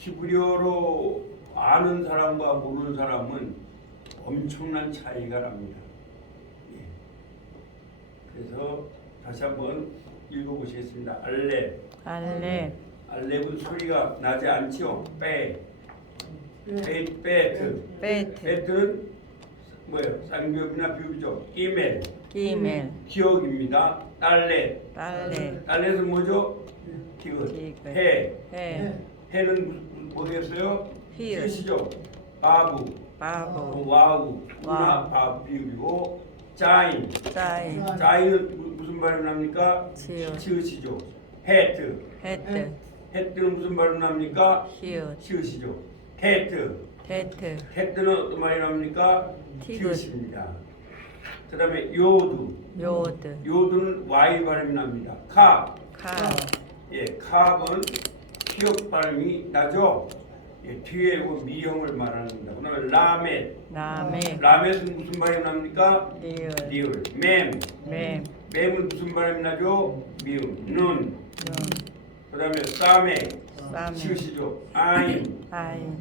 히브리어로 아는 사람과 모르는 사람은 엄청난 차이가 납니다. 예. 그래서 다시 한번 읽어보시겠습니다. 알렙. 알렙. 알렙은 소리가 나지 않지요. 베. 베트. 베트. 베트는 뭐예요? 쌍비읍이나 비읍이죠. 이멜. 기멜. 기억입니다. 딸렛. 딸렛. 딸렛은 뭐죠? 기억. 해. 해. 해는 뭐겠어요? 히읗. 뜻이죠. 바부. 바보. 와우. 와우. 우나 바 비읍이고 짜인. 짜인. 짜인은 무슨 발음 납니까? 치읓. 치읓이죠. 헤트. 헤트. 헤트는 무슨 발음 납니까? 히읗. 치읓이죠. 테트. 테트. 테트는 어떤 말이 납니까? 티귿. 티귿입니다. 그 다음에 요드. 요드. 요드는 Y 발음이 납니다. 카. 캅. 예, 캅은 피역 발음이 나죠. 예, 뒤에 미형을 말합니다. 그 다음에 라멧. 라멧. 라멧은 무슨 발음이 납니까? 리을. 리을. 맴. 맴. 맴은 무슨 발음이 나죠? 미음. 눈. 눈. 그 다음에 싸메. 싸메. 치읓이죠. 아인. 아인.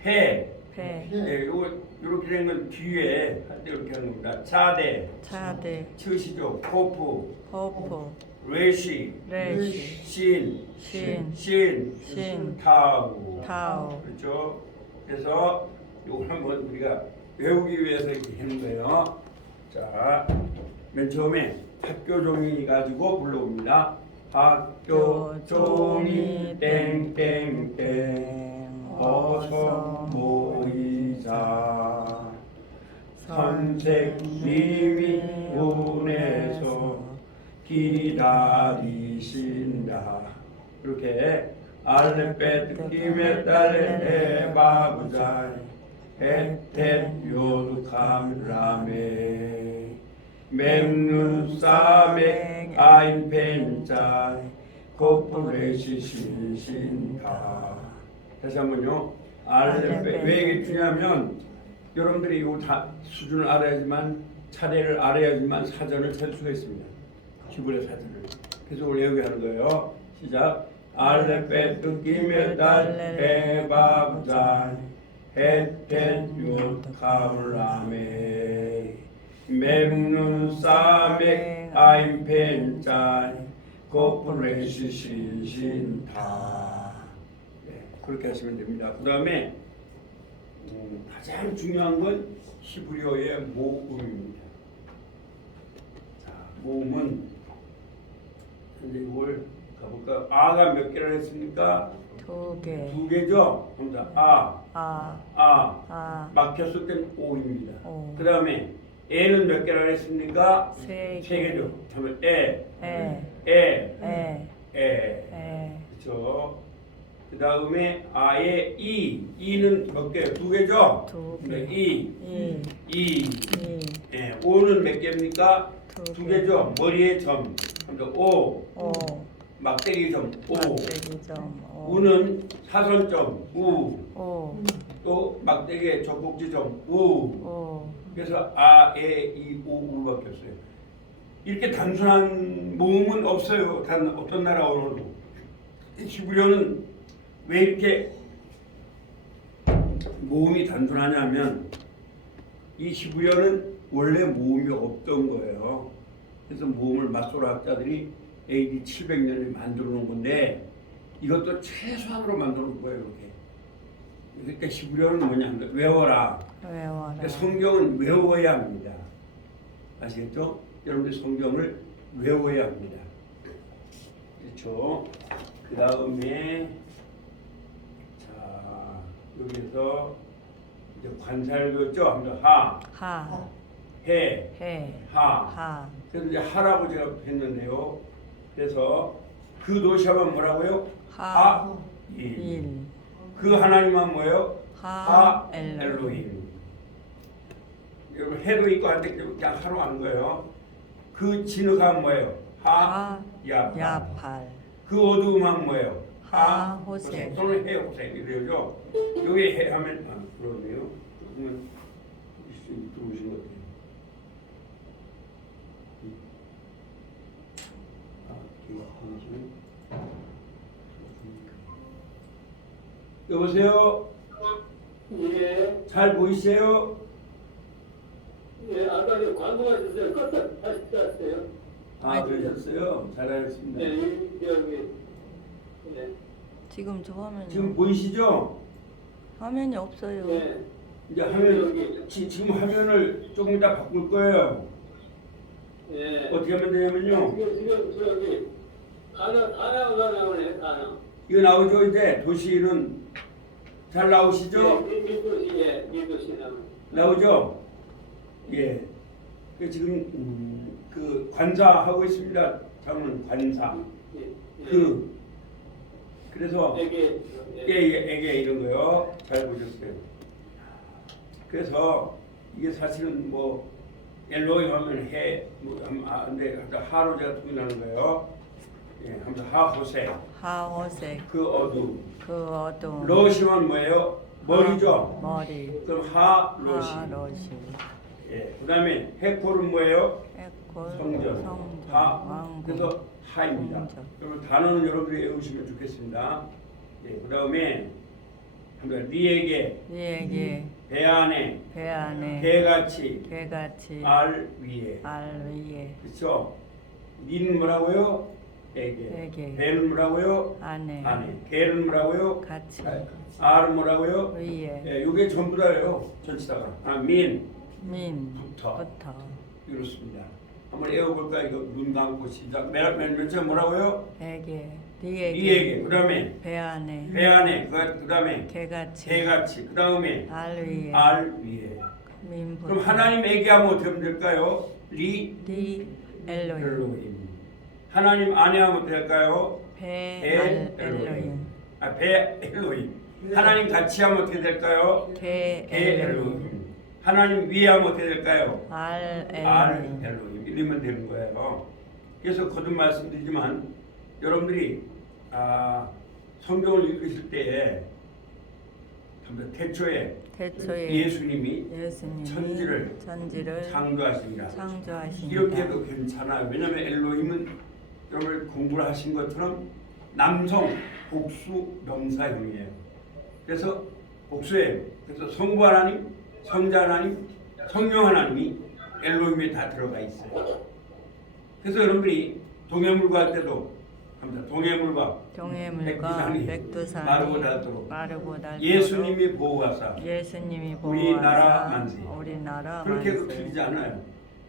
폐. 폐. 예, 요거 이렇게 된 건 뒤에 할 때 이렇게 하는 겁니다. 차대. 차대. 치읓이죠. 코프. 포포. 레시. 레시. 신. 신. 신. 타우. 타우. 그렇죠. 그래서 이걸 한번 우리가 외우기 위해서 이렇게 하는 거예요. 자, 맨 처음에 학교 종이 가지고 불러옵니다. 학교 종이 땡땡땡 어서 모이자. 선생님이 문에서 기다리신다. 이렇게 알렙벳 기메 달레 바부자이 에텐 요르캄 라메 맹눈 사메 아인 펜자이 코프레시 신신다. 다시 한번요. 알렙벳 왜 이게 중요하면 여러분들이 이거 다 수준을 알아야지만 차례를 알아야지만 사전을 찾을 수가 있습니다. 히브리 사전을. 그래서 우리 외우게 하는 거예요. 시작. 알렙벳 기메 달레 바부자이 에텐 요르캄 라메 맹눈 사메 아인 펜자이 코프레시 신신다. 네, 그렇게 하시면 됩니다. 그 다음에 가장 중요한 건 히브리어의 모음입니다. 자, 모음은 이제 이걸 가볼까요? 아가 몇 개를 했습니까? 두 개. 두 개죠. 그럼 아. 막혔을 땐 오입니다. 오. 그 다음에 에는 몇 개를 했습니까? 세 세 개. 개죠. 다음에 에. 에. 에. 그렇죠. 그 다음에 아의 이는 몇 개? 두 개죠. 두 개. 네, 이. 이. 예, 오는 몇 개입니까? 두 개죠. 머리에 점. 그러니까 오. 막대기 점. 오. 막대기점. 우는 사선점. 우. 오. 또 막대기에 젖꼭지점. 우. 오. 그래서 아, 에, 이, 오, 우밖에 없어요. 이렇게 단순한 모음은 없어요. 단 어떤 나라 언어도. 히브리어는 왜 이렇게 모음이 단순하냐면 이 히브리어는 원래 모음이 없던 거예요. 그래서 모음을 마소라 학자들이 AD 700년에 만들어 놓은 건데 이것도 최소한으로 만들어 놓은 거예요. 이렇게. 그러니까 히브리어는 뭐냐면 외워라. 그러니까 성경은 외워야 합니다. 아시겠죠? 여러분들 성경을 외워야 합니다. 그렇죠? 그 다음에 자 여기서 이제 관사를 배웠죠? 하, 해, 하. 그래서 이제 하라고 제가 했는데요. 그래서 그 도시하면 뭐라고요? 일. 그 하나님은 뭐예요? 엘로힘. 여러분 해도 있고 안 되기 때문에 그냥 하로 하는 거예요. 그 진흙함은 뭐예요? 야팔. 그 어두움함은 뭐예요? 호색. 또는 해 호색 이래요. 여기 해 하면 그러네요. 그러면 들어오신 것 같아요. 여보세요? 예, 잘 보이세요? 예, 아까 그 광고가 있었어요. 껐다 다시 떴어요. 아, 그러셨어요? 잘하셨습니다. 네, 여기, 예, 지금 저 화면이 지금 보이시죠? 화면이 없어요. 예, 이제 화면, 지금 화면을 조금 이따 바꿀 거예요. 예. 어떻게 하면 되냐면요. 지금 저기 가나가 나오네, 가나. 이거 나오죠? 이제 도시는 잘 나오시죠? 미도시 나오네. 나오죠? 예. 그 지금 그 관사하고 있습니다. 장은 관사. 그래서 애게 이런 거요. 잘 보셨어요. 그래서 이게 사실은 뭐 엘로이 하면 근데 하로 제가 통일하는 거예요. 예, 하면서 하호세. 하호색 그 어둠. 그 어둠. 러시면 뭐예요? 머리죠. 머리. 그럼 하로시. 하로시. 예. 그다음에 해콜은 뭐예요? 에콜. 성전. 하. 왕국. 그래서 하입니다. 성전. 그러면 단어는 여러분들이 외우시면 좋겠습니다. 예. 그다음에 한번 리에게. 리에게 배 안에. 배 안에 개같이. 개같이 알 위에. 알 위에 그렇죠? 닌 뭐라고요? 에게. 에게. 배는 뭐라고요? 안에 안에. 개는 뭐라고요? 같이 알은 뭐라고요? 위에 예, 이게 전부 다예요. 전치다가. 민. 민부터 이렇습니다. 한번 외워볼까? 이거 눈 감고 시작. 맨 뭐라고요? 에게 리에게. 리에게 그다음에 배 안에 배 안에. 그다음에 개같이 개같이. 그다음에 알 위에 알 위에. 민부터 그럼 하나님 에게하면 어떻게 하면 될까요? 리 엘로임 엘로힘. 하나님 안에 하면 어떻게 될까요? 배 엘로임 배 엘로힘. 하나님 같이 하면 어떻게 될까요? 개 개 엘로임 엘로힘. 하나님 위에 하면 어떻게 될까요? 알 알 엘로임 엘로힘. 이러면 되는 거예요. 그래서 거듭 말씀드리지만 여러분들이 성경을 읽으실 때에 태초에 예수님이 천지를 창조하십니다. 이렇게 해도 괜찮아요. 왜냐하면 엘로힘은 여러분 공부를 하신 것처럼 남성 복수 명사형이에요. 그래서 복수예요. 그래서 성부 하나님, 성자 하나님, 성령 하나님이 엘로힘에 다 들어가 있어요. 그래서 여러분들이 동해물과 할 때도 동해물과 백두산이 마르고 닳도록 예수님이 보호하사 우리나라 그렇게 해도 만세 틀리지 않아요.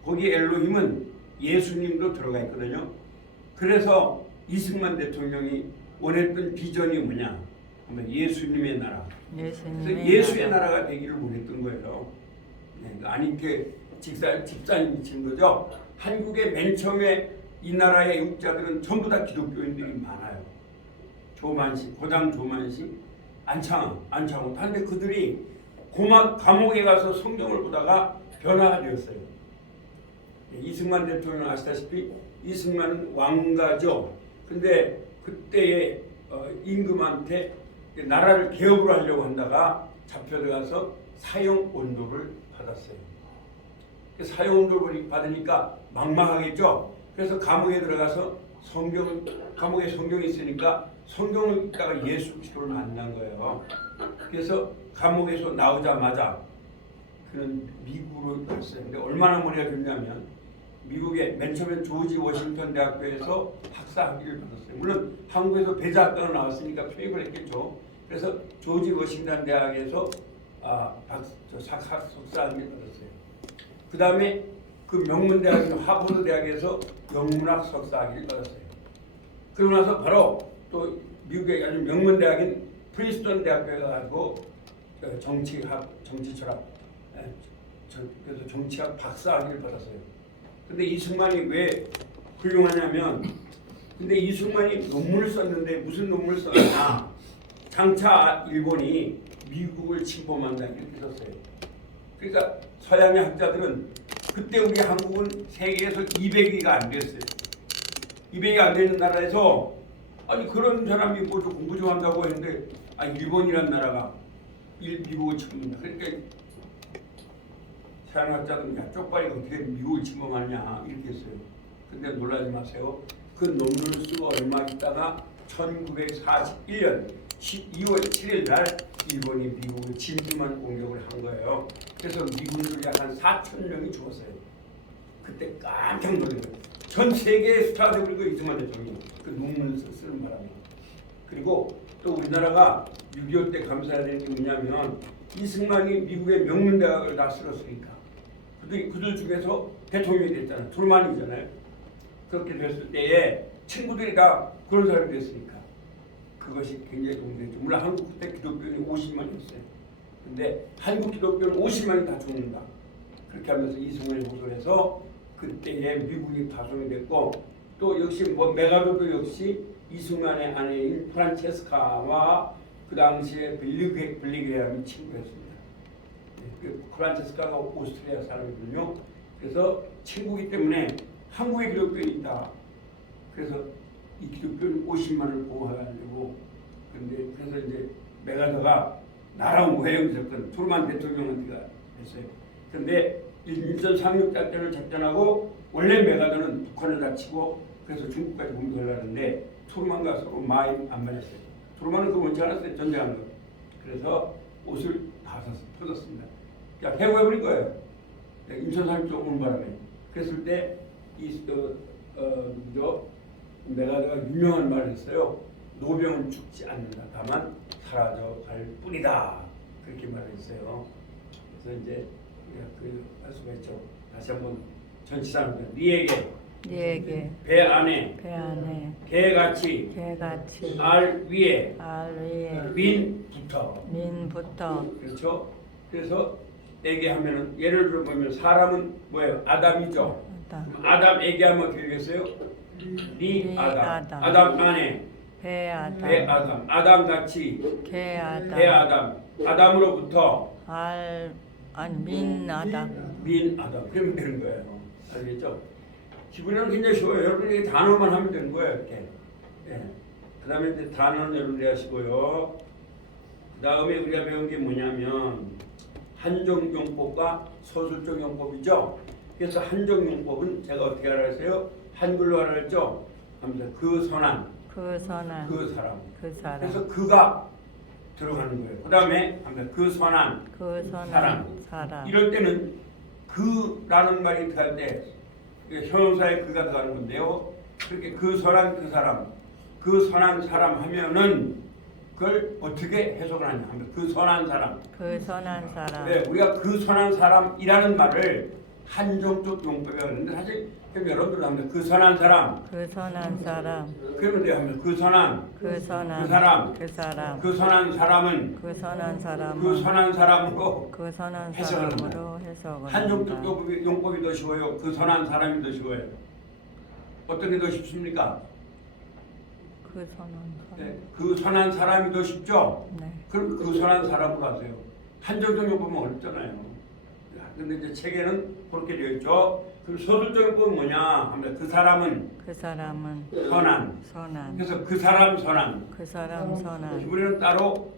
거기 엘로힘은 예수님도 들어가 있거든요. 그래서 이승만 대통령이 원했던 비전이 뭐냐 하면 예수님의 나라. 그래서 예수의 나라가 되기를 원했던 거예요. 네, 아니 이렇게 집산이 미친 거죠. 한국의 맨 처음에 이 나라의 육자들은 전부 다 기독교인들이 많아요. 조만식, 고당 조만식, 안창호. 근데 그들이 감옥에 가서 성경을 보다가 변화가 되었어요. 이승만 대통령 아시다시피 이승만은 왕가죠. 근데 그때의 임금한테 나라를 개혁을 하려고 한다가 잡혀들어가서 사형 온도를 받았어요. 사형 온도를 받으니까 막막하겠죠. 그래서 감옥에 들어가서 감옥에 성경이 있으니까 성경을 읽다가 예수 그리스도를 만난 거예요. 그래서 감옥에서 나오자마자 그는 미국으로 갔어요. 근데 얼마나 머리가 좋냐면 미국의 맨 처음에 조지 워싱턴 대학교에서 박사 학위를 받았어요. 물론 한국에서 배자학과로 나왔으니까 퇴학을 했겠죠. 그래서 조지 워싱턴 대학에서 석사 학위를 받았어요. 그 다음에 그 명문대학인 하버드 대학에서 영문학 석사 학위를 받았어요. 그러고 나서 바로 또 미국의 아주 명문대학인 프린스턴 대학교에 가서 정치철학 그래서 정치학 박사 학위를 받았어요. 근데 이승만이 왜 훌륭하냐면 근데 이승만이 논문을 썼는데 무슨 논문을 썼냐 장차 일본이 미국을 침범한다 이렇게 썼어요. 그러니까 서양의 학자들은 그때 우리 한국은 세계에서 200위가 안 됐어요. 200이 안 되는 나라에서 아니 그런 사람이 뭐 공부 좀 한다고 했는데 일본이란 나라가 미국을 침범한다. 그러니까 서양 학자들은 야 쪽발이가 어떻게 미국을 침범하냐 이렇게 했어요. 근데 놀라지 마세요. 그 논문을 쓰고 얼마 있다가 1941년 2월 7일 날 일본이 미국의 진주만 공격을 한 거예요. 그래서 미군들이 약 한 4천 명이 죽었어요. 그때 깜짝 놀란 거예요. 전 세계의 스타들 그리고 이승만 대통령 그 논문을 쓰는 바람에. 그리고 또 우리나라가 6.25 때 감사해야 되는 게 뭐냐면 이승만이 미국의 명문대학을 다 쓸었으니까 그들 중에서 대통령이 됐잖아요. 둘만이잖아요. 그렇게 됐을 때에 친구들이 다 그런 사람이 됐으니까 그것이 굉장히 도움이 됐죠. 물론 한국 그때 기독교인이 50만이었어요. 근데 한국 기독교는 50만이 다 죽는다. 그렇게 하면서 이승만이 호소해서 그때에 미국이 파송이 됐고 또 역시 메가도도 역시 이승만의 아내인 프란체스카와 그 당시에 빌리그레함이 친구였습니다. 그 프란체스카가 오스트리아 사람이거든요. 그래서 친구이기 때문에 한국에 기독교인이 있다. 그래서 이 기독교는 50만을 보호하려고 그래서 이제 메가더가 날아온 거예요. 무조건 트루만 대통령한테가 했어요. 그런데 인천 상륙 작전을 작전하고 원래 메가더는 북한을 다치고 그래서 중국까지 공격을 하는데 트루만과 서로 마음 안 맞았어요. 트루만은 그거 원치 않았어요. 전쟁한 거. 그래서 옷을 다 터졌습니다. 그러니까 해고해버린 거예요. 인천 상륙 쪽 오는 바람에. 그랬을 때 메가더가 유명한 말을 했어요. 노병은 죽지 않는다. 다만 사라져갈 뿐이다. 그렇게 말했어요. 그래서 이제 그 할 수가 있죠. 다시 한번 전치사는 네에게 배 안에 개같이 알 위에 민부터 그렇죠. 그래서 에게 하면은 예를 들어 보면 사람은 뭐예요? 아담이죠. 아담에게 하면 어떻게 되겠어요? 니 아담. 아담 안에 배 아담. 아담 같이 개 아담. 아담으로부터 민 아담. 그러면 되는 거예요. 알겠죠? 기본은 굉장히 쉬워요. 여러분이 단어만 하면 되는 거예요. 이렇게. 예. 그 다음에 이제 단어는 여러분이 하시고요. 그 다음에 우리가 배운 게 뭐냐면 한정용법과 서술적 용법이죠. 그래서 한정용법은 제가 어떻게 하라 했어요? 한글로 하라 했죠. 하면서 그 사람. 그래서 그가 들어가는 거예요. 그 다음에 그 선한 사람. 이럴 때는 그라는 말이 들어갈 때 형용사에 그가 들어가는 건데요. 그렇게 그 선한 사람 하면은 그걸 어떻게 해석을 하냐 하면 그 선한 사람. 네, 우리가 그 선한 사람이라는 말을 한정적 용법이라고 하는데 사실 여러분들 하면 그 선한 사람. 그러면 돼요. 하면 그 사람. 그 선한 사람은 그 선한 사람으로 해석을 합니다. 한정적 용법이 더 쉬워요. 그 선한 사람이 더 쉬워요. 어떤 게 더 쉽습니까? 그 선한 사람이 더 쉽죠? 네. 그럼 그 선한 사람으로 하세요. 한정적 용법은 어렵잖아요. 근데 이제 책에는 그렇게 되어 있죠. 그 서술적 용법은 뭐냐 하면 그 사람은 선한. 그래서 그 사람 선한. 우리는 따로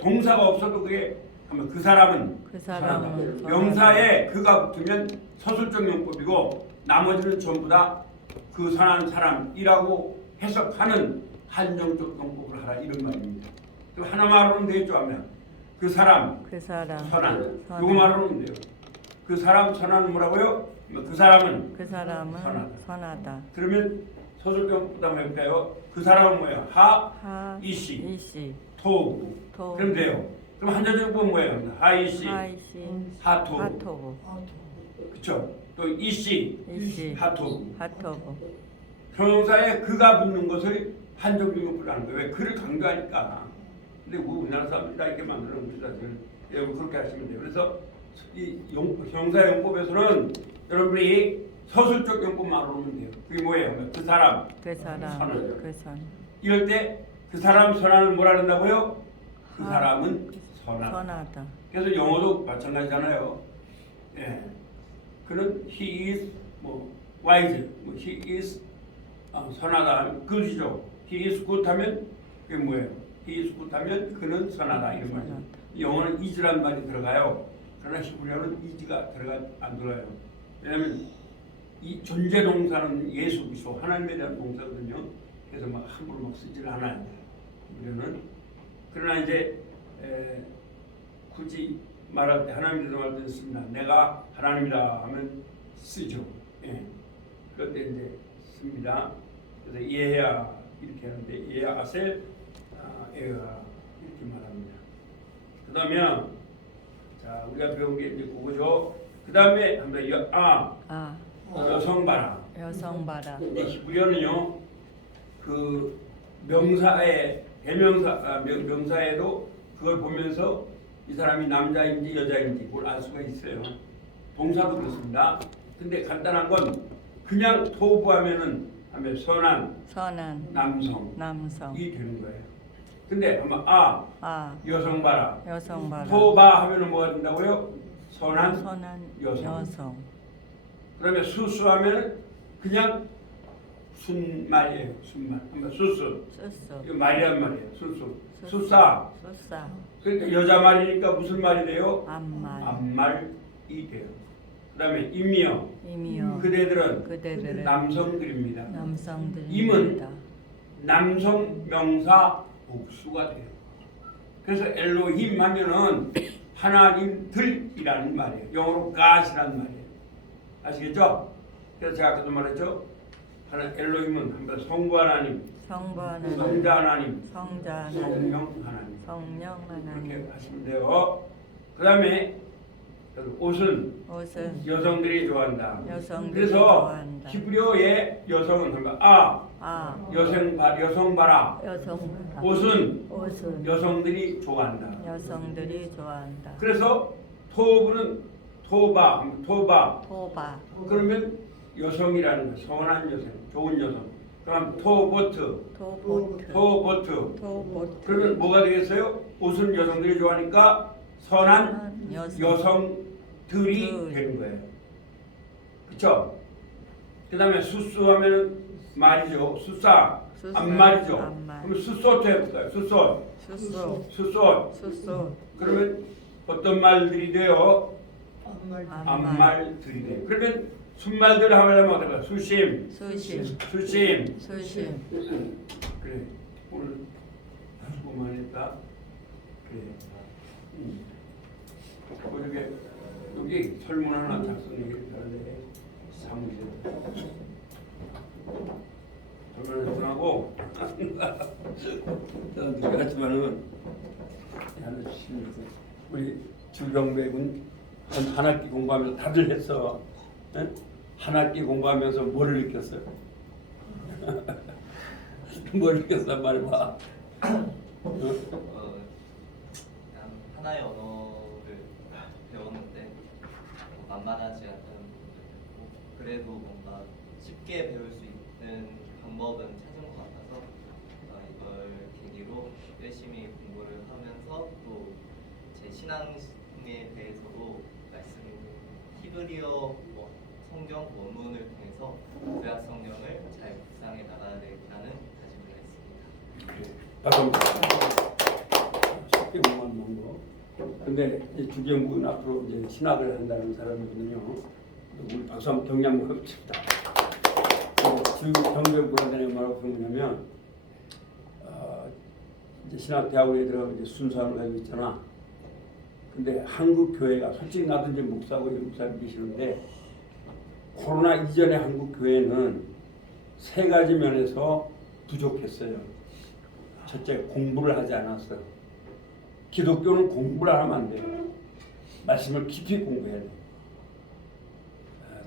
동사가 없어도 그게 하면 그 사람은 선한. 명사에 그가 붙으면 서술적 용법이고 나머지는 전부 다 그 선한 사람이라고 해석하는 한정적 용법을 하라 이런 말입니다. 그럼 하나만 하면 되겠죠 하면 그 사람 선한. 이거 말하면 돼요. 그 사람 선한은 뭐라고요? 그 사람은 선하다. 그러면 서술적 부담 해볼까요? 그 사람은 뭐예요? 이씨 토. 그럼 돼요. 그럼 한자적 은 뭐예요? 하이씨 하토. 그렇죠? 또 이씨 하토. 형용사에 그가 붙는 것을 한정적 용법을 하는 거예요. 왜? 그를 강조하니까. 근데 우리나라 사람들이 다 이렇게 만들어 놓습니다. 여러분 그렇게 하시면 돼요. 그래서 이 형용사 용법에서는 여러분이 서술적 용법만 알아보면 돼요. 그게 뭐예요? 그 사람 선한. 이럴 때 그 사람 선한은 뭐라 그런다고요? 그 사람은 선하다. 그래서 영어도 마찬가지잖아요. 예. 그는 he is wise, he is 선하다. 그것이죠. he is good 하면 그게 뭐예요? he is good 하면 그는 선하다 이런 말이죠. 영어는 is란 말이 들어가요. 그러나 히브리어는 is가 안 들어가요. 왜냐하면 이 존재 동사는 예수 그리스도 하나님에 대한 동사거든요. 그래서 막 함부로 막 쓰지를 않아요. 우리는. 그러나 이제 굳이 말할 때 하나님께서 말할 때 씁니다. 내가 하나님이라 하면 쓰죠. 예. 그럴 때 이제 씁니다. 그래서 이해야 이렇게 하는데 이해야 아셀 에가 이렇게 말합니다. 그 다음에 자 우리가 배운 게 이제 그거죠. 그 다음에 한번 여성 봐라. 여성 봐라. 히브리어는요 그 명사의 대명사 명사에도 그걸 보면서 이 사람이 남자인지 여자인지 그걸 알 수가 있어요. 동사도 그렇습니다. 근데 간단한 건 그냥 토부하면은 하면 선한 남성이 되는 거예요. 근데 한번 여성 봐라. 여성 봐라. 토바 하면은 뭐가 된다고요? 선한 여성. 그러면 수수하면 그냥 순말이에요. 순말. 한번 수수. 이거 말이란 말이에요. 수사. 그러니까 여자 말이니까 무슨 말이 돼요? 암말이 돼요. 그다음에 임이요. 그대들은 남성들입니다. 임은 남성 명사 복수가 돼요. 그래서 엘로힘 하면은 하나님들이라는 말이에요. 영어로 God이라는 말이에요. 아시겠죠? 그래서 제가 아까도 말했죠. 엘로힘은 한번 성부 하나님, 성자 하나님, 성령 하나님 이렇게 하시면 돼요. 그 다음에 옷은 여성들이 좋아한다. 그래서 히브리어의 여성은 한번 여성 봐라. 옷은 여성들이 좋아한다. 그래서 토부는 토바. 그러면 여성이라는 거, 선한 여성, 좋은 여성. 그럼 토보트. 그러면 뭐가 되겠어요? 옷은 여성들이 좋아하니까 선한 여성들이 되는 거예요. 그렇죠? 그 다음에 수수하면 말이죠. 수사, 암말이죠. 그러면 수소트 해볼까요? 수소. 그러면 어떤 말들이 돼요? 암말들이 돼요. 그러면 순말들 하면 어떨까요? 수심. 그래. 오늘 수고만 했다. 그래. 여기 설문 하나 작성해야되는데 사무실. 설문을 하고 누가 했지만은 우리 주경배군 한 학기 공부하면서 다들 했어. 한 학기 공부하면서 뭐를 느꼈어요? 뭘 느꼈어? 말해봐. 하나의 언어를 배웠는데 만만하지 않다는 부분도 있고 그래도 뭔가 쉽게 배울 수 있는 방법은 찾은 것 같아서 이걸 계기로 열심히 공부를 하면서 또 제 신앙에 대해서도 히브리어 성경 원문을 통해서 구약 성경을 잘 묵상해 나가야 되겠다는 다짐을 했습니다. 쉽게 공부하는 거. 근데 주경국은 앞으로 이제 신학을 한다는 사람이거든요. 우리 박수 한번 격려 한번 해봅시다. 주경배군한테 뭐라고 그러냐면 이제 신학대학원에 들어가면 이제 순서를 가지고 있잖아. 근데 한국 교회가 솔직히 나도 이제 목사고 목사님 계시는데 코로나 이전의 한국 교회는 세 가지 면에서 부족했어요. 첫째, 공부를 하지 않았어요. 기독교는 공부를 하면 안 돼요. 말씀을 깊이 공부해야 돼요.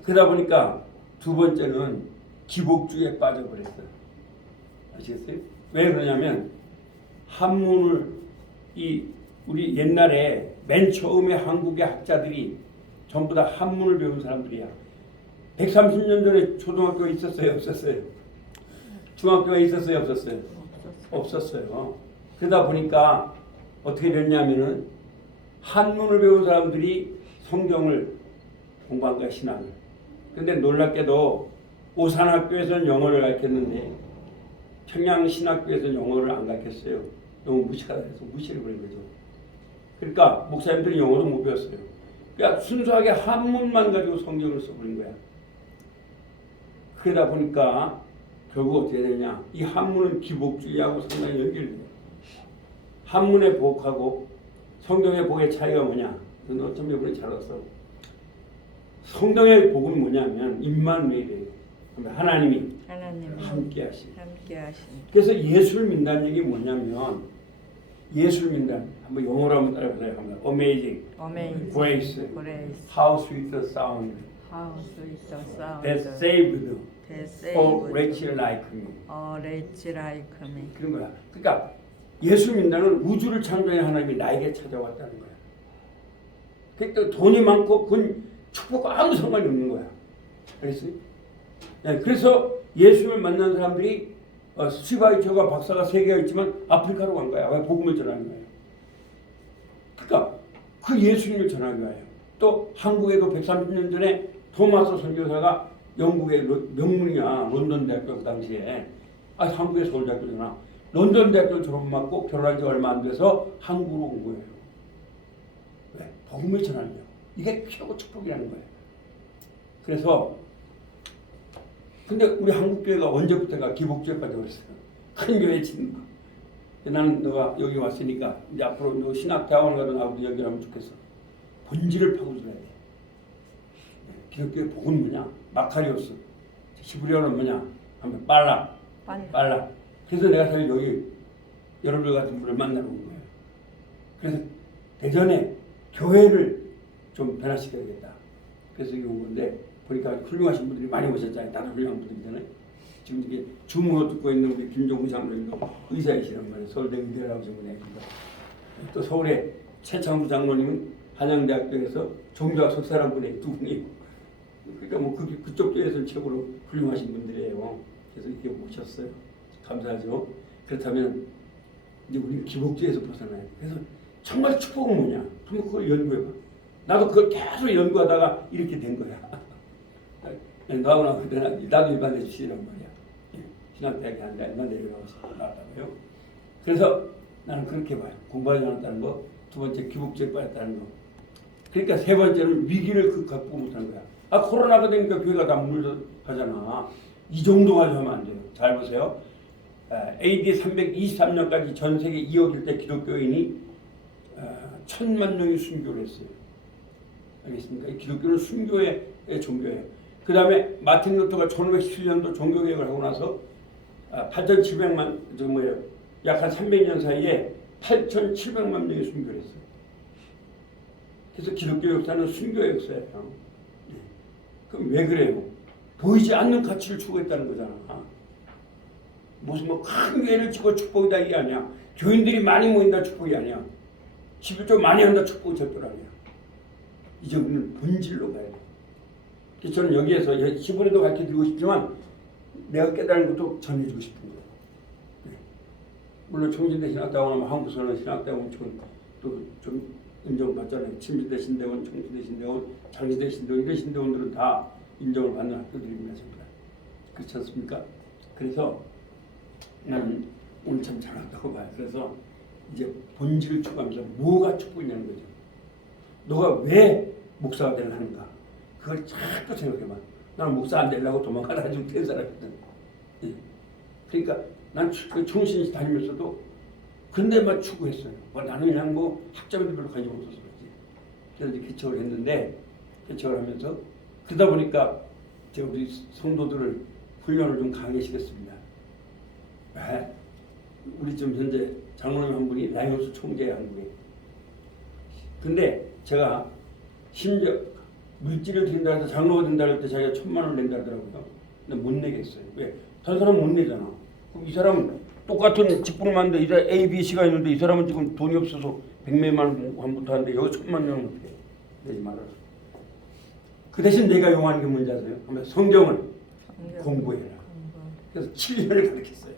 그러다 보니까 두 번째는 기복주의에 빠져버렸어요. 아시겠어요? 왜 그러냐면 한문을 우리 옛날에 맨 처음에 한국의 학자들이 전부 다 한문을 배운 사람들이야. 130년 전에 초등학교가 있었어요? 없었어요? 중학교가 있었어요? 없었어요? 없었어요. 그러다 보니까 어떻게 됐냐면은 한문을 배운 사람들이 성경을 공부한 거야, 신학을. 근데 놀랍게도 오산학교에서는 영어를 가르쳤는데 평양신학교에서는 영어를 안 가르쳤어요. 너무 무식하다 해서 무시를 버린 거죠. 그러니까 목사님들이 영어도 못 배웠어요. 그러니까 순수하게 한문만 가지고 성경을 써버린 거야. 그러다 보니까 결국 어떻게 되냐? 이 한문은 기복주의하고 상당히 연결돼요. 한문의 복하고 성경의 복의 차이가 뭐냐? 그건 어쩜 이번에 잘 왔어. 성경의 복은 뭐냐면 임마누엘이에요. 하나님이 함께하신. 함께하신. 그래서 예수를 믿는다는 얘기 뭐냐면 예수를 믿는다. 한번 영어로 한번 따라해보세요. 한번 Amazing, Amazing Grace, Grace. How sweet the sound How sweet the sound that saved that a saved wretch like me. a wretch like me. 그런 거야. 그러니까 예수 믿는다는 우주를 창조한 하나님이 나에게 찾아왔다는 거야. 그러니까 돈이 많고 그건 축복과 아무 상관이 없는 거야. 알겠어요? 네, 그래서 예수를 만난 사람들이 스티바이처가 박사가 3개가 있지만 아프리카로 간 거야. 왜? 복음을 전하는 거예요. 그러니까 그 예수님을 전하는 거예요. 또 한국에도 130년 전에 토마스 선교사가 영국의 명문이야. 런던 대학교 그 당시에. 한국의 서울대학교잖아. 런던 대학교 졸업받고 결혼한 지 얼마 안 돼서 한국으로 온 거예요. 왜? 복음을 전하는 거예요. 이게 최고 축복이라는 거예요. 그래서 근데 우리 한국교회가 언제부터가 기복주의까지 그랬어요. 큰 교회 짓는 거. 나는 너가 여기 왔으니까 이제 앞으로 너 신학대학원 가도 나하고 연결하면 좋겠어. 본질을 파고들어야 돼. 기독교의 복은 뭐냐? 마카리오스. 히브리어는 뭐냐? 하면 빨라. 그래서 내가 사실 여기 여러분들 같은 분을 만나러 온 거예요. 그래서 대전에 교회를 좀 변화시켜야겠다. 그래서 여기 온 건데 보니까 훌륭하신 분들이 많이 오셨잖아요. 다들 훌륭한 분들이잖아요. 지금 이게 주문을 듣고 있는 우리 김종우 장로님도 의사이시란 말이에요. 서울대 의대를 나오신 분이니까. 또 서울의 최창수 장로님은 한양대학교에서 종교학 석사란 분이 2분이고. 그러니까 뭐 그쪽 교회에서는 최고로 훌륭하신 분들이에요. 그래서 이렇게 오셨어요. 감사하죠. 그렇다면 이제 우리는 기복주의에서 벗어나요. 그래서 정말 축복은 뭐냐? 한번 그걸 연구해봐. 나도 그걸 계속 연구하다가 이렇게 된 거야. 나하고 나도 일반대 주시란 말이야. 신학대학에 앉아 있나 내려나왔다고요. 그래서 나는 그렇게 봐요. 공부하지 않았다는 거. 2번째 기복주의에 빠졌다는 거. 그러니까 3번째는 위기를 극복하고 못하는 거야. 코로나가 되니까 교회가 다 문을 하잖아. 이 정도까지 하면 안 돼요. 잘 보세요. AD 323년까지 전 세계 2억일 때 기독교인이 1,000만 명이 순교를 했어요. 알겠습니까? 기독교는 순교의 종교예요. 그 다음에 마틴 루터가 1517년도 종교개혁을 하고 나서 8,700만, 약 한 300년 사이에 8,700만 명이 순교를 했어요. 그래서 기독교 역사는 순교의 역사예요. 그럼 왜 그래요? 보이지 않는 가치를 추구했다는 거잖아. 무슨 큰 교회를 짓고 축복이다 이게 아니야. 교인들이 많이 모인다 축복이 아니야. 11조 많이 한다 축복이 절대로 아니야. 이제 우리는 본질로 가야 돼. 그래서 저는 여기에서 이번에도 가르쳐드리고 싶지만 내가 깨달은 것도 전해주고 싶은 거예요. 네. 물론 총신대 신학대학원 하면 한국에서는 신학대학원 또좀 인정받잖아요. 침시대 신대원, 총신대 신대원, 장시대 신대원 이런 신대원들은 다 인정을 받는 학교들입니다. 전부 다. 그렇지 않습니까? 그래서 나는 오늘 참 잘한다고 봐요. 그래서 이제 본질을 추구하면서 뭐가 축복이냐는 거죠. 너가 왜 목사가 되려 하는가? 그걸 자꾸 생각해봐. 나는 목사 안 되려고 도망가다 좀 된 사람이거든. 예. 그러니까 난 총신 다니면서도 근데만 추구했어요. 나는 그냥 학자들도 별로 관심 없어서 그렇지. 그래서 이제 개척을 했는데 개척을 하면서 그러다 보니까 제가 우리 성도들을 훈련을 좀 강하게 시켰습니다. 우리 지금 현재 장로님 한 분이 라이온스 총재 한 분이. 근데 제가 심지어 물질을 드린다 해서 장로가 된다 할 때 자기가 1,000만 원 낸다 하더라고요. 근데 못 내겠어요. 왜? 다른 사람은 못 내잖아. 그럼 이 사람은 똑같은 직분을 맡는데 이제 A, B, C가 있는데 이 사람은 지금 돈이 없어서 100몇만 원 환부터 하는데 여기 1,000만 원은 어떻게 해? 내지 말아라. 그 대신 내가 용하는 게 뭔지 아세요? 하면 성경을 공부해라. 그래서 7년을 가르쳤어요.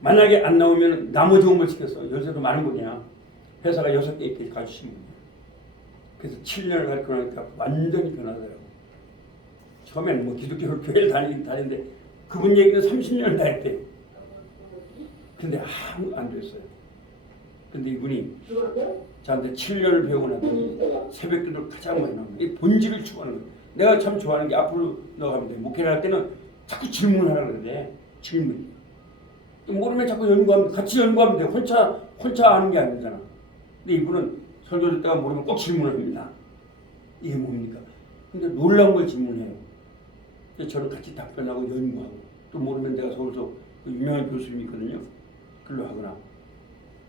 만약에 안 나오면 나머지 공부를 시켰어. 요새도 많은 분이야. 회사가 6개 이렇게 가주시는 분이야. 그래서 7년을 가르치고 나니까 완전히 변하더라고. 처음에는 기독교 교회를 다니는데 그분 얘기는 30년을 다 했대요. 근데 아무 안 됐어요. 근데 이분이 저한테 7년을 배우고 나더니 새벽기도를 가장 많이 나옵니다. 이 본질을 추구하는 거예요. 내가 참 좋아하는 게 앞으로 너가 하면 돼. 목회를 할 때는 자꾸 질문하라 그러는데 질문. 모르면 자꾸 연구하면 같이 연구하면 돼. 혼자 하는 게 아니잖아. 근데 이분은 설교 듣다가 모르면 꼭 질문을 합니다. 이게 뭡니까? 근데 놀라운 걸 질문해요. 그래서 저는 같이 답변하고 연구하고 또 모르면 내가 서울서 유명한 교수님이 있거든요. 글로 하거나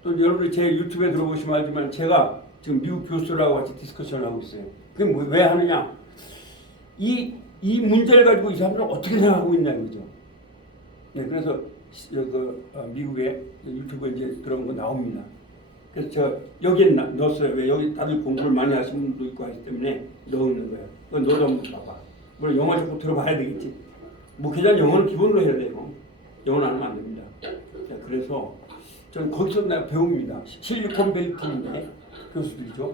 또 여러분들 제 유튜브에 들어보시면 알지만 제가 지금 미국 교수라고 같이 디스커션을 하고 있어요. 그게 왜 하느냐? 이 문제를 가지고 이 사람들은 어떻게 생각하고 있냐 이거죠. 네, 그래서 미국에 유튜브에 이제 그런 거 나옵니다. 그래서 저 여기에 넣었어요. 왜 여기 다들 공부를 많이 하시는 분도 있고 하기 때문에 넣는 거예요. 그건 너도 한번 봐봐. 물론 영어 자꾸 들어봐야 되겠지. 목회자는 영어는 기본으로 해야 돼요. 영어는 안 하면 안 됩니다. 자, 그래서 저는 거기서 내가 배웁니다. 실리콘 밸리인데 교수들이죠.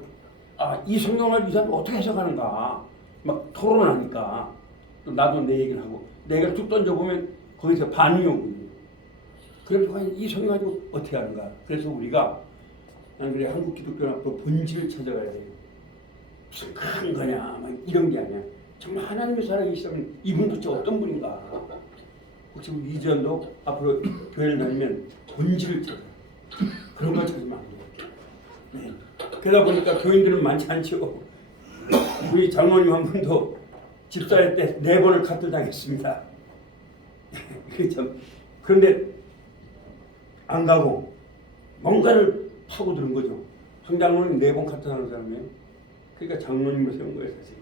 이 성경을 이 사람이 어떻게 해석하는가 막 토론을 하니까 또 나도 내 얘기를 하고 내 얘기를 쭉 던져보면 거기서 반응이 오거든요. 그래서 이 성경 가지고 어떻게 하는가. 그래서 우리가 나는 그래 한국 기독교는 앞으로 본질을 찾아가야 돼요. 무슨 큰 거냐 막 이런 게 아니야. 정말 하나님의 살아계시다면 이분 도대체 어떤 분인가. 혹시 우리 이전도 앞으로 교회를 다니면 본질을 찾아. 그런 걸 찾으면 안 돼요. 네. 그러다 보니까 교인들은 많지 않죠. 우리 장로님 한 분도 집사할 때 4번을 카트 당했습니다. 그런데 안 가고 뭔가를 파고드는 거죠. 한 장로님 4번 카트 당한 사람이에요. 그러니까 장로님을 세운 거예요 사실.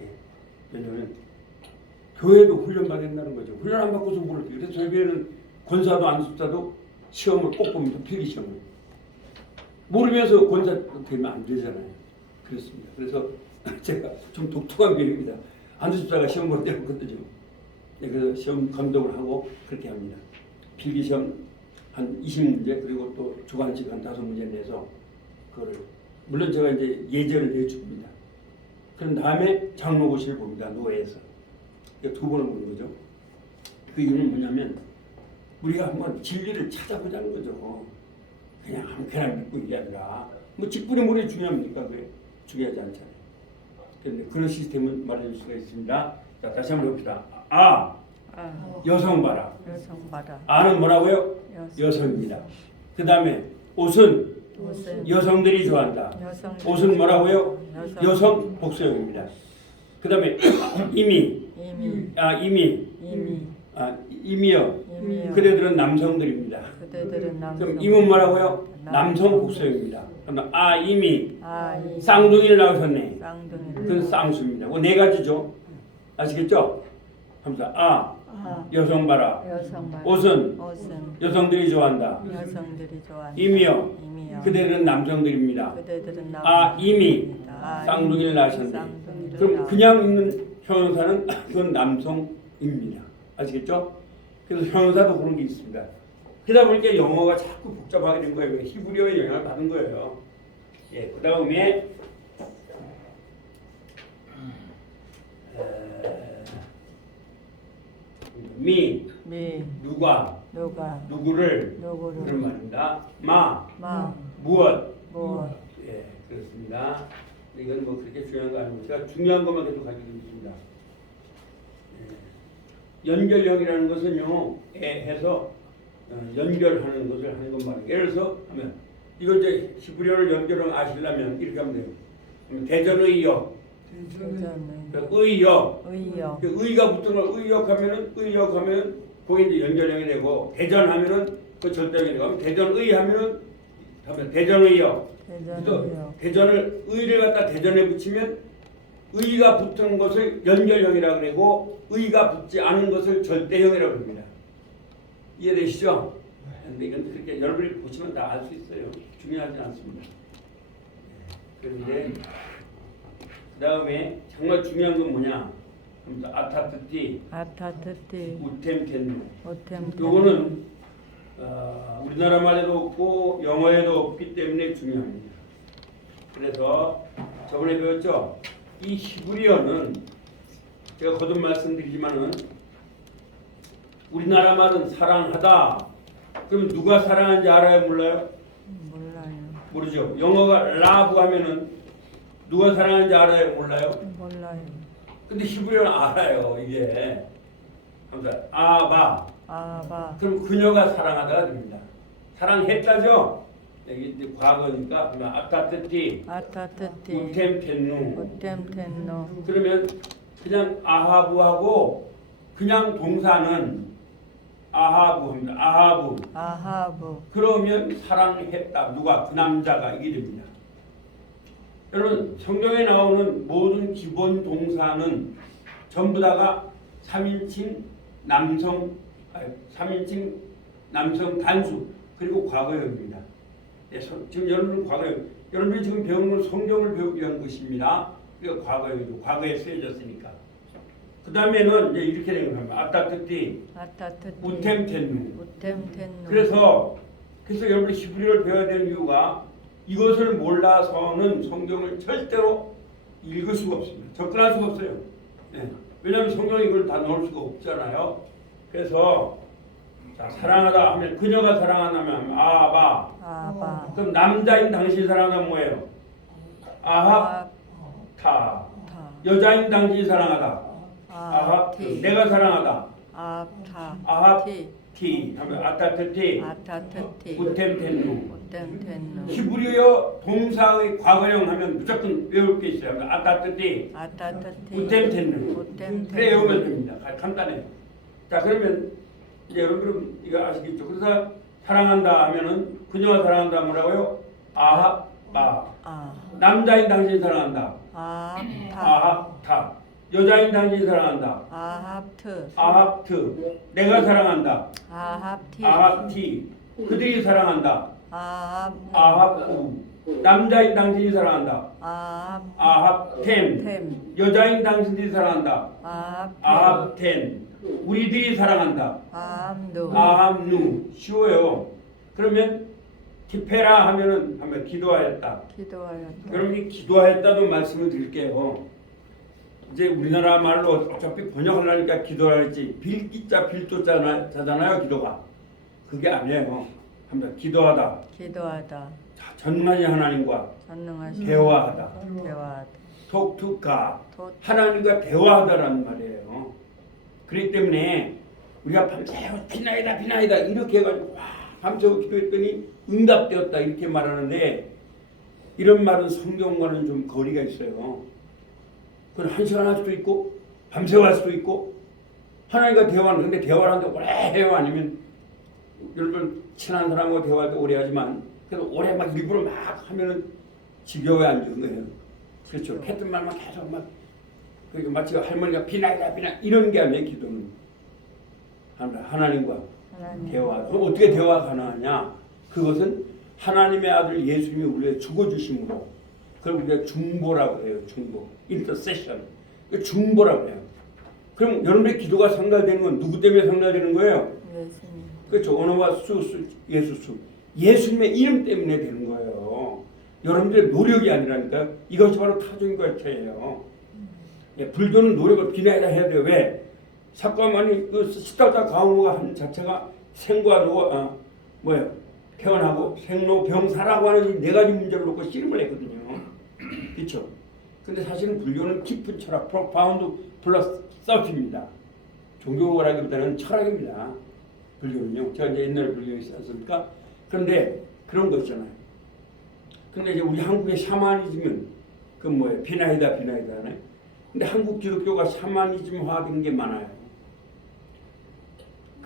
예. 왜냐하면 교회도 훈련 받는다는 거죠. 훈련 안 받고서 뭘 어떻게. 그래서 저희 교회는 권사도 안수사도 시험을 꼭 봅니다. 필기 시험을. 모르면서 권사 되면 안 되잖아요. 그렇습니다. 그래서 제가 좀 독특한 교회입니다. 안수사가 시험 볼 때 그거든요. 네, 그래서 시험 감독을 하고 그렇게 합니다. 필기 시험 한 20문제 그리고 또 주관식 한 5문제 내서 그거를 물론 제가 이제 예제를 내줍니다. 그런 다음에 장로고시를 봅니다. 노예에서. 두 번을 보는 거죠. 그 이유는 뭐냐면 우리가 한번 진리를 찾아보자는 거죠. 그냥 아무렇게나 믿고 이게 아니라 뭐 뒷부림물이 중요합니까? 그게 중요하지 않잖아요. 그런데 그런 시스템은 말해줄 수가 있습니다. 자, 다시 한번 해봅시다. 여성 봐라. 여성 봐라. 아는 뭐라고요? 여성입니다. 그 다음에 옷은 여성들이 좋아한다. 옷은 뭐라고요? 여성 복수형입니다. 그 다음에 임이요. 그대들은 남성들입니다. 그럼 임은 뭐라고요? 남성 복수형입니다. 그럼 임이 쌍둥이를 낳으셨네. 그건 쌍수입니다. 그 4가지죠. 아시겠죠? 하면서 여성 봐라. 옷은 여성들이 좋아한다. 임이요. 그대들은 남성들입니다. 임이 쌍둥이를 낳으셨네. 그럼 그냥 있는 형용사는 그건 남성입니다. 아시겠죠? 그래서 형용사도 그런 게 있습니다. 그러다 보니까 영어가 자꾸 복잡하게 된 거예요. 히브리어의 영향을 받은 거예요. 예, 그 다음에 누가 누구를 그런 말입니다. 무엇 예, 그렇습니다. 이건 뭐 그렇게 중요한 거 아니고 제가 중요한 것만 계속 가지고 있습니다. 예. 연결형이라는 것은요, 해서 연결하는 것을 하는 것 말이에요. 예를 들어서 하면 이거 이제 히브리어를 연결을 아시려면 이렇게 하면 돼요. 대전의역, 의역, 의가 붙은 걸 의역하면은 거기 이제 연결형이 되고 대전하면은 그 절대형이 되고 대전의 하면 대전의역. 그래서 대전을 의를 갖다 대전에 붙이면 의가 붙은 것을 연결형이라고 그러고 의가 붙지 않은 것을 절대형이라고 합니다. 이해되시죠? 근데 이건 그렇게 여러분이 보시면 다 알 수 있어요. 중요하지 않습니다. 그런데 그 다음에 정말 중요한 건 뭐냐? 아타트티, 우템켄누. 요거는 우리나라 말에도 없고 영어에도 없기 때문에 중요합니다. 그래서 저번에 배웠죠? 이 히브리어는 제가 거듭 말씀드리지만은 우리나라 말은 사랑하다. 그럼 누가 사랑하는지 알아요? 몰라요? 모르죠. 영어가 라브 하면은 누가 사랑하는지 알아요? 몰라요? 근데 히브리어는 알아요. 이게 아바 아바. 그럼 그녀가 사랑하다가 됩니다. 사랑했다죠? 여기 이제 과거니까 아타트티 아타트티. 우템텐누. 우템텐노. 그러면 그냥 아하부하고 그냥 동사는 아하부입니다. 아하부. 아하부. 그러면 사랑했다. 누가? 그 남자가 이게 됩니다. 여러분 성경에 나오는 모든 기본 동사는 전부 다가 3인칭 남성 단수 그리고 과거형입니다. 네, 지금 여러분 과거형 여러분이 지금 배우는 건 성경을 배우기 위한 것입니다. 그러니까 과거형이죠. 과거에 쓰여졌으니까. 그 다음에는 이제 이렇게 되는 겁니다. 아타트티 아타트티. 우템텐누. 우템텐노. 그래서 여러분이 히브리어를 배워야 되는 이유가 이것을 몰라서는 성경을 절대로 읽을 수가 없습니다. 접근할 수가 없어요. 네. 왜냐하면 성경에 이걸 다 넣을 수가 없잖아요. 그래서 자, 사랑하다 하면 그녀가 사랑한다면 아바. 아바. 그럼 남자인 당신이 사랑하다 뭐예요? 아합 타. 타. 여자인 당신이 사랑하다. 아합 아티. 내가 사랑하다. 아타. 아합 티. 티 하면 아타트티 아타트티. 우템텐누. 우템텐노. 히브리어 동사의 과거형 하면 무조건 외울 게 있어요. 아타트티 아타트티. 우템텐누. 우템텐노. 그래 외우면 됩니다. 간단해요. 자 그러면 이제 여러분 이거 아시겠죠? 그래서 사랑한다 하면은 그녀가 사랑한다 뭐라고요? 아합바. 아. 남자인 당신이 사랑한다. 아합타. 아합타. 여자인 당신이 사랑한다. 아합트. 아합트. 내가 사랑한다. 아합티. 아합티. 그들이 사랑한다. 아합. 아합우. 남자인 당신이 사랑한다. 아합. 아합템. 템. 여자인 당신들이 사랑한다. 아합. 아합텐. 우리들이 사랑한다. 아함누. 아함누. 쉬워요. 그러면 티페라 하면 기도하였다. 기도하였다. 여러분이 기도하였다도 말씀을 드릴게요. 이제 우리나라 말로 어차피 번역하려니까 기도라 했지 빌기자 빌도자잖아요. 기도가 그게 아니에요. 한번 기도하다. 기도하다. 전능하신 하나님과 전능하신 대화하다. 대화하다. 톡투카 톡. 하나님과 대화하다라는 말이에요. 그렇기 때문에 우리가 밤새워 비나이다 이렇게 해가지고 와 밤새워 기도했더니 응답되었다 이렇게 말하는데 이런 말은 성경과는 좀 거리가 있어요. 그건 1시간 할 수도 있고 밤새워 할 수도 있고 하나님과 대화는 근데 대화를 하는데 오래 해요. 아니면 여러분 친한 사람과 대화할 때 오래 하지만 그래도 오래 막 일부러 막 하면은 지겨워야 안 좋은 거예요. 그렇죠. 했던 말만 계속 막 그러니까 마치 할머니가 비나이다 이런 게 아니에요. 기도는 하나님과 하나님. 대화. 그럼 어떻게 대화가 가능하냐? 그것은 하나님의 아들 예수님이 우리에게 죽어주심으로 그걸 우리가 중보라고 해요. 중보. 인터세션. 중보라고 해요. 그럼 여러분의 기도가 상달되는 건 누구 때문에 상달되는 거예요? 예수님. 그렇죠. 언어와 예수수. 예수님의 이름 때문에 되는 거예요. 여러분들의 노력이 아니라니까. 이것이 바로 타종과체예요. 예, 불교는 노력을 비나이다 해야 돼요. 왜? 사과만이 그 시달다 가운가 한 자체가 생과 노 태어나고 생로병사라고 하는 이 네 가지 문제를 놓고 씨름을 했거든요. 그렇죠. 근데 사실은 불교는 깊은 철학, 프로파운드 필로소피입니다. 종교라기보다는 철학입니다. 불교는요. 제가 이제 옛날에 불교에 있었으니까. 그런데 그런 거 있잖아요. 근데 이제 우리 한국의 샤머니즘은 그 뭐예요? 비나이다 하네. 근데 한국 기독교가 샤머니즘화된 게 많아요.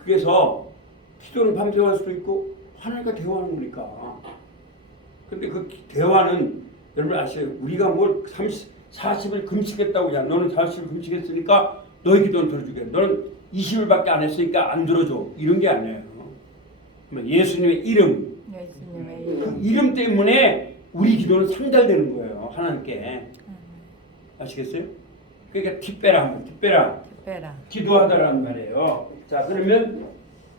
그래서 기도는 밤새워 할 수도 있고 하나님과 대화하는 거니까. 근데 그 대화는 여러분 아시죠? 우리가 뭘 40일 금식했다고 야 너는 40일 금식했으니까 너의 기도는 들어주게. 너는 20일밖에 안 했으니까 안 들어줘. 이런 게 아니에요. 예수님의 이름. 예수님의 그 이름. 이름 때문에 우리 기도는 상달되는 거예요. 하나님께. 아시겠어요? 그러니까 티빼라. 빼라. 기도하다라는 말이에요. 자 그러면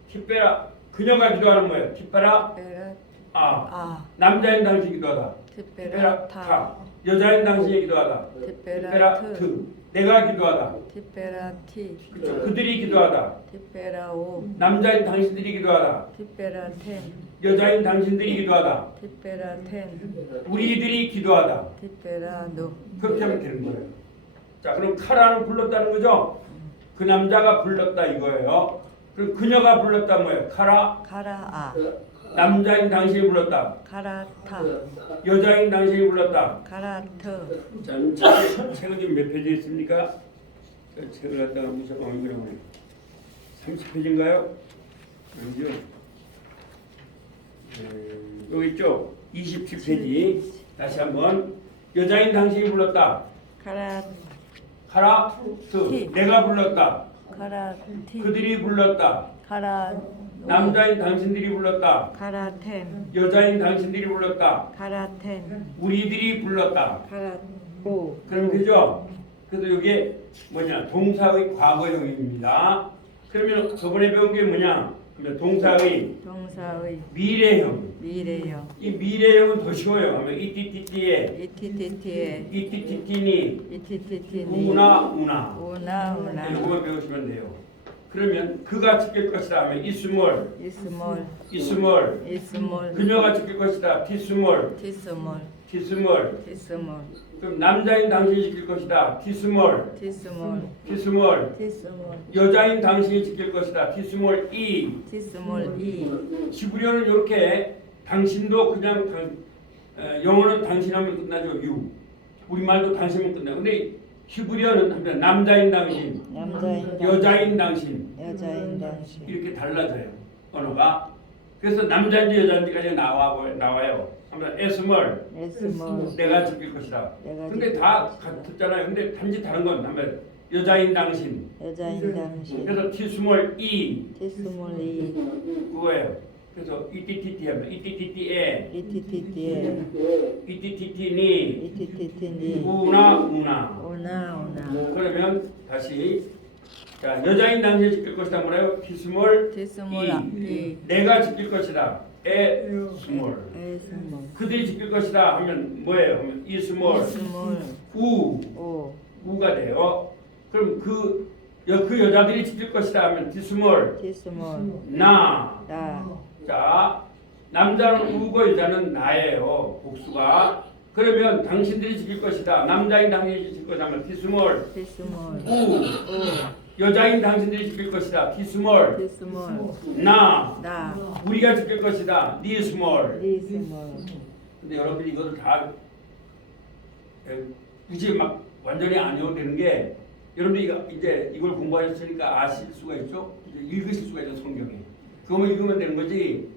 티빼라 그녀가 기도하는 거예요. 티빼라 빼라. 아 남자인 당신이 기도하다. 티빼라 타. 여자인 당신이 기도하다. 티빼라 트. 내가 기도하다. 티빼라 티. 그렇죠. 그들이 기도하다. 티빼라 오. 남자인 당신들이 기도하다. 티빼라 텐. 여자인 당신들이 기도하다. 티빼라 텐. 우리들이 기도하다. 티빼라 노. 그렇게 하면 되는 거예요. 자 그럼 카라는 불렀다는 거죠. 그 남자가 불렀다 이거예요. 그럼 그녀가 불렀다 뭐예요? 카라. 카라아. 남자인 당신이 불렀다. 카라타. 여자인 당신이 불렀다. 카라트. 자, 책은 지금 몇 페이지 있습니까? 책을 갖다가 무슨 그러면 30페이지인가요? 아니죠? 여기 있죠? 27페이지. 다시 한번 여자인 당신이 불렀다. 카라 카라트. 내가 불렀다. 카라티. 그들이 불렀다. 카라 남자인 당신들이 불렀다. 카라템. 여자인 당신들이 불렀다. 카라템. 우리들이 불렀다. 카라오. 그럼 되죠? 그래서 이게 뭐냐? 동사의 과거형입니다. 그러면 저번에 배운 게 뭐냐? 그러면 동사의 동사의 미래형. 미래형. 이 미래형은 더 쉬워요. 하면 이티티티에 이티티티에 이티티티니 이티티티니 우나 우나. 우나 이거만 배우시면 돼요. 그러면 그가 지킬 것이다 하면 이스몰 이스몰 이스몰 이스몰 그녀가 지킬 것이다 티스몰 티스몰 티스몰 티스몰 그럼 남자인 당신이 지킬 것이다 티스몰 티스몰 티스몰 티스몰 여자인 당신이 지킬 것이다 티스몰 이 티스몰 이 히브리어는 이렇게 당신도 그냥 영어는 당신하면 끝나죠 유 우리말도 당신하면 끝나 근데 히브리어는 하면 남자인 당신 남자인 여자인 당신 여자인 당신 이렇게 달라져요 언어가 그래서 남자인지 여자인지까지 나와요 하면 에스멀 에스몰 내가 지킬 것이다 내가 근데 다 같잖아요 근데 단지 다른 건 하면 여자인 당신 여자인 당신 그래서 티스몰 이 티스몰 이 그거예요 그래서 이티티티 하면 이티티티에 이티티티에 이티티티니 이티티티니 우나 우나 오나 그러면 다시 자 여자인 당신이 지킬 것이다 뭐래요? 티스몰 티스몰 이 내가 지킬 것이다 에스몰 에스몰 그들이 지킬 것이다 하면 뭐예요? 하면 이스몰 이스몰 오 우가 돼요. 그럼 그 여자들이 지킬 것이다 하면 디스몰 티스몰 나. 나 자 남자는 우고 여자는 나예요. 복수가. 그러면 당신들이 지킬 것이다. 남자인 당신이 지킬 것이다 하면 디스몰 티스몰 우. 오 여자인 당신들이 지킬 것이다. 디스몰 티스몰 나. 나 우리가 지킬 것이다. 니스몰. 티스몰 근데 여러분이 이거를 다 굳이 막 완전히 안 외워도 되는 게 여러분이 이제 이걸 공부하셨으니까 아실 수가 있죠. 이제 읽으실 수가 있죠 성경에. 그거만 읽으면 되는 거지.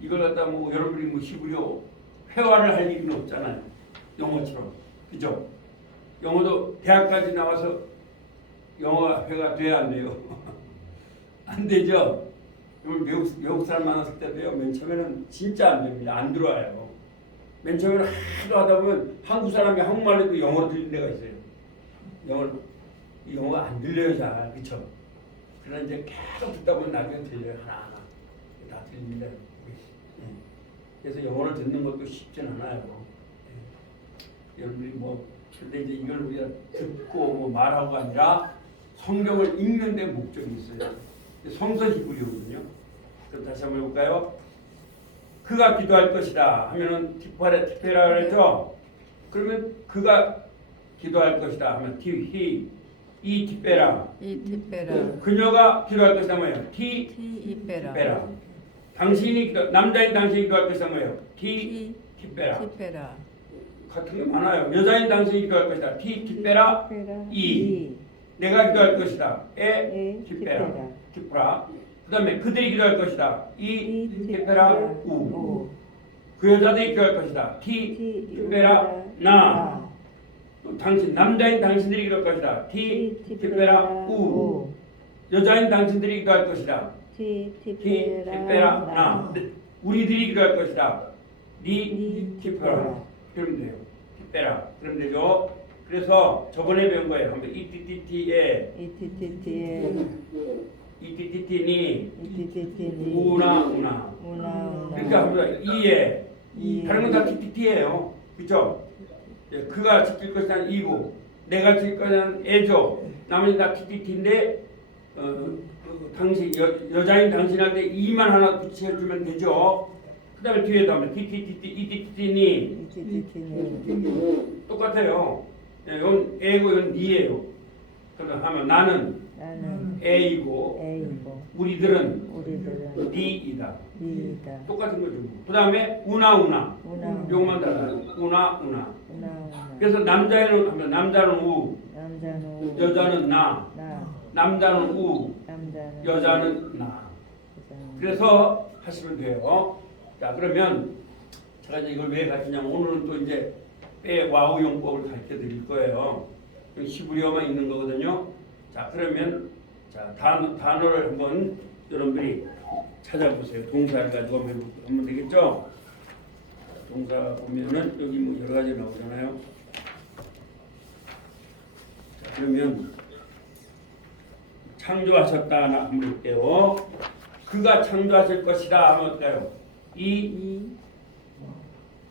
이걸 갖다 뭐 여러분이 뭐 히브리어 회화를 할 일은 없잖아요. 영어처럼 그죠? 영어도 대학까지 나와서 영어 회화 돼야 안 돼요. 안 되죠. 외국 사람 만났을 때도요. 맨 처음에는 진짜 안 됩니다. 안 들어와요. 맨 처음에는 하도 하다 보면 한국 사람이 한국말 해도 영어로 들리는 데가 있어요. 영어가 안 들려요 잘. 그쵸? 그러나 이제 계속 듣다 보면 나중에 들려요. 하나하나. 다 들립니다. 그래서 영어를 듣는 것도 쉽진 않아요. 여러분이 뭐 근데 이제 이걸 우리가 듣고 뭐 말하고 아니라 성경을 읽는 데 목적이 있어요. 성서 히브리어거든요. 그럼 다시 한번 해볼까요? 그가 기도할 것이다 하면은 티페라 그랬죠? 그러면 그가 기도할 것이다 하면 이 티페라 이 티페라 그녀가 기도할 것이다 뭐예요? 티 이페라 티페라 당신이 남자인 당신이 기도할 것이다 뭐예요? 티페라 티페라 같은 게 많아요. 여자인 당신이 기도할 것이다. 티페라 이 내가 기도할 것이다. 티페라 그 다음에 그들이 기도할 것이다. 이 티페라 우 그 여자들이 기도할 것이다. 티페라 나 또 당신 남자인 당신들이 기도할 것이다. 티페라 우 여자인 당신들이 기도할 것이다. 티페라 나 우리들이 기도할 것이다. 티페라 그러면 돼요. 티페라 그러면 되죠. 그래서 저번에 배운 거예요. 한번 이티티티에 이티티티니 우나 그러니까 합니다. 이에 다른 건 다 티티티예요. 그렇죠? 그가 지킬 것이란 이고 내가 지킬 것이란 애죠. 나머지 다 티티티인데 당신 여자인 당신한테 이만 하나 붙여주면 되죠. 그 다음에 뒤에도 하면 이티티티니 똑같아요. 이건 애고 이건 니예요. 그래서 하면 나는 나는 A이고 A이고 우리들은 우리들은 D이다. D이다. 똑같은 거죠. 그 다음에 우나 우나 요것만 달라. 우나 우나 그래서 남자는 하면 남자는 우, 남자는 우 여자는 나, 남자는 우, 남자는 여자는 나. 여자는 그래서 하시면 돼요. 자 그러면 제가 이제 이걸 왜 가르치냐면 오늘은 또 이제 빼 와우 용법을 가르쳐 드릴 거예요. 시부리어만 있는 거거든요. 자 그러면 자 단어를 한번 여러분들이 찾아보세요. 동사를 가지고 하면 되겠죠. 동사 보면은 여기 뭐 여러 가지 나오잖아요. 자 그러면 창조하셨다 하나 한번 볼게요. 그가 창조하실 것이다 하면 어떨까요? 이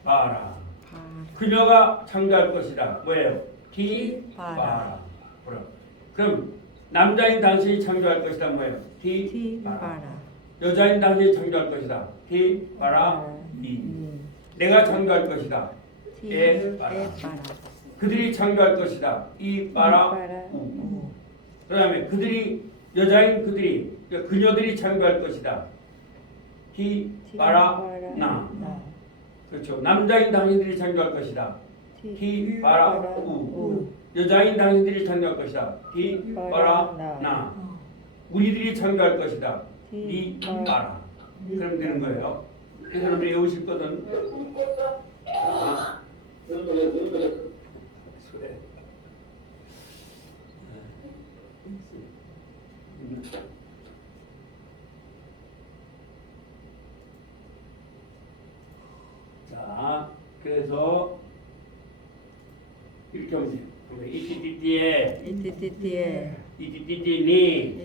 봐라. 그녀가 창조할 것이다. 뭐예요? 봐라. 그럼 남자인 당신이 창조할 것이다. 뭐예요? 봐라. 여자인 당신이 창조할 것이다. 봐라. 내가 창조할 것이다. 봐라. 그들이 창조할 것이다. 봐라. 그 다음에 여자인 그녀들이 창조할 것이다. 봐라. 나. 그렇죠. 남자인 당신들이 창조할 것이다. 봐라. 여자인 당신들이 창조할 것이다. 봐라. 나. 우리들이 창조할 것이다. 봐라. 그럼 되는 거예요. 그래서 여러분이 외우실 거든. 자, 그래서 이렇게 하면 돼요. 이티티티에 이티티티니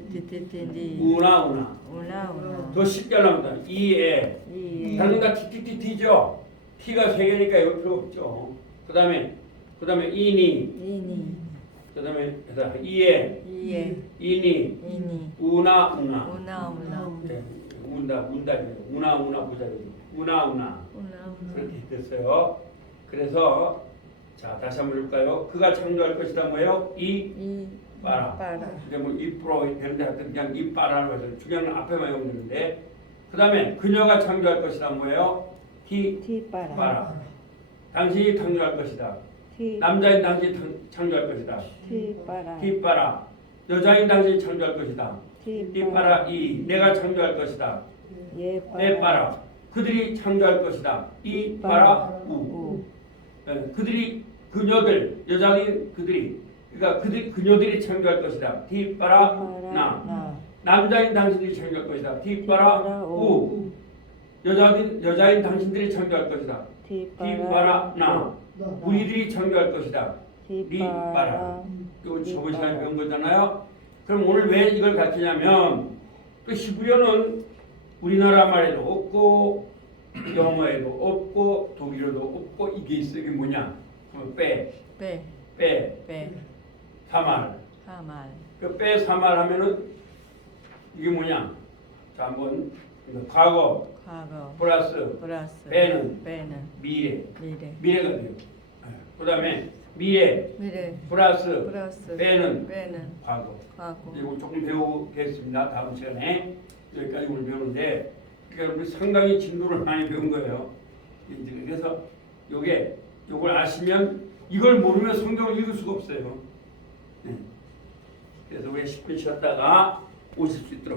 우나 더 쉽게 하려면 이에 다른 다 티티티티죠. T가 세 개니까 이거 필요 없죠. 그 다음에 이니 그 다음에 이에 이니 우나 네, 운다 우나 보자 우나 그렇게 됐어요. 그래서 자 다시 한번 볼까요? 그가 창조할 것이다 뭐예요? 봐라. 근데 뭐 입으로 되는데 하여튼 그냥 봐라로 해서 중요한 앞에만 외우면 되는데 그 다음에 그녀가 창조할 것이다 뭐예요? 봐라. 당신이 창조할 것이다. 남자인 당신이 창조할 것이다. 봐라. 여자인 당신이 창조할 것이다. 봐라. 내가 창조할 것이다. 봐라. 그들이 창조할 것이다. 봐라. 여자인 그들이 그러니까 그녀들이 창조할 것이다. 봐라. 나. 남자인 당신들이 창조할 것이다. 봐라. 여자인 당신들이 창조할 것이다. 봐라. 나. 우리들이 창조할 것이다. 봐라. 이거 저번 시간에 배운 거잖아요. 그럼 오늘 왜 이걸 가르치냐면 그 히브리어는 우리나라 말에도 없고 영어에도 없고 독일어도 없고 이게 있어. 이게 뭐냐? 사말. 그 사말 하면은 이게 뭐냐? 자 한번 과거 플러스 빼는 미래가 돼요. 그 다음에 미래 플러스 빼는 과거. 이거 조금 배우겠습니다. 다음 시간에 여기까지 오늘 배우는데 그러니까 우리 상당히 진도를 많이 배운 거예요. 그래서 요걸 아시면 이걸 모르면 성경을 읽을 수가 없어요. 그래서 왜 10분 쉬었다가 오실 수 있도록